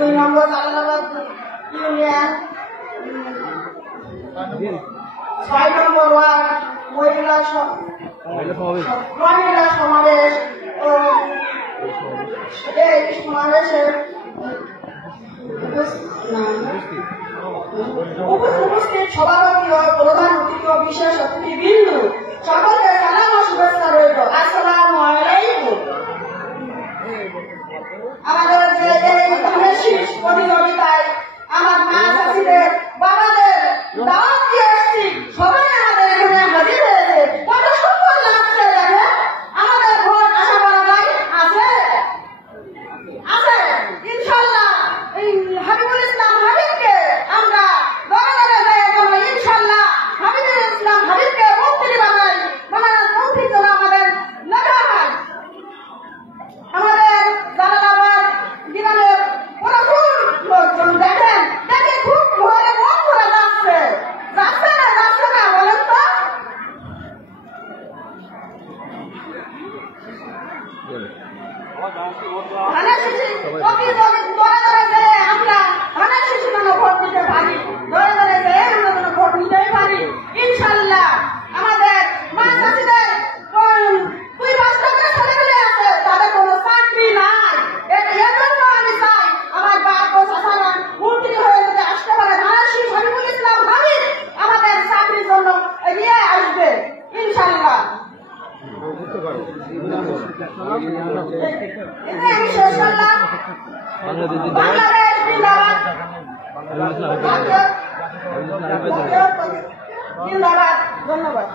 2 নম্বর Jalalabad union, 6 নম্বর word মহিলা সমাবেশ ও এই সমাবেশের উপস্থিত সভাপতি ও প্রধান অতিথি ও বিশেষ অতিথিবৃন্দ সকলকে সালাম ও শুভেচ্ছা রইল। আসসালামু আলাইকুম। আমাদের যে এই ধানের শীষ প্রতিযোগিতায় আমার মা চাষিদের বাবাদের দাওয়াত দিয়ে এসেছি, সবাই আমাদের এখানে হাজির হয়েছে। কত সুন্দর লাগছে দেখে। আমাদের ভোট আশা করা যায় আছে আছে ইনশাল্লাহ। হাবিবুল ইসলাম হাবিবকে আমরা দলে দলে যাই এবং ইনশাল্লাহ হাবিবুল ইসলাম হাবিবকে মন্ত্রী বানাই, মন্ত্রী যেন আমাদের লেখা হয়। আমাদের জালালাবাদ গ্রামের প্রচুর লোকজন দেখেন, দেখে খুব ভয়ে মন ভরে যাচ্ছে। যাচ্ছে না বলেন তো? ধানের শীষে আমরা ধানের শীষে যেন ভোট দিতে পারি, ধরে ধরে যেয়ে আমরা যেন ভোট নিতেই পারি ইনশাল্লাহ। আমাদের মা চাষিদের 2-5 টাকা ছেলেমেয়ে আছে, তাদের কোনো চাকরি নাই। এজন্য আমি চাই আমার বাপ ও চাচারা মন্ত্রী হয়ে যদি আসতে পারে, ধানের শীষ হাবিবুল ইসলাম হাবিব আমাদের চাকরির জন্য এগিয়ে আসবে ইনশাল্লাহ। ধন্যবাদ।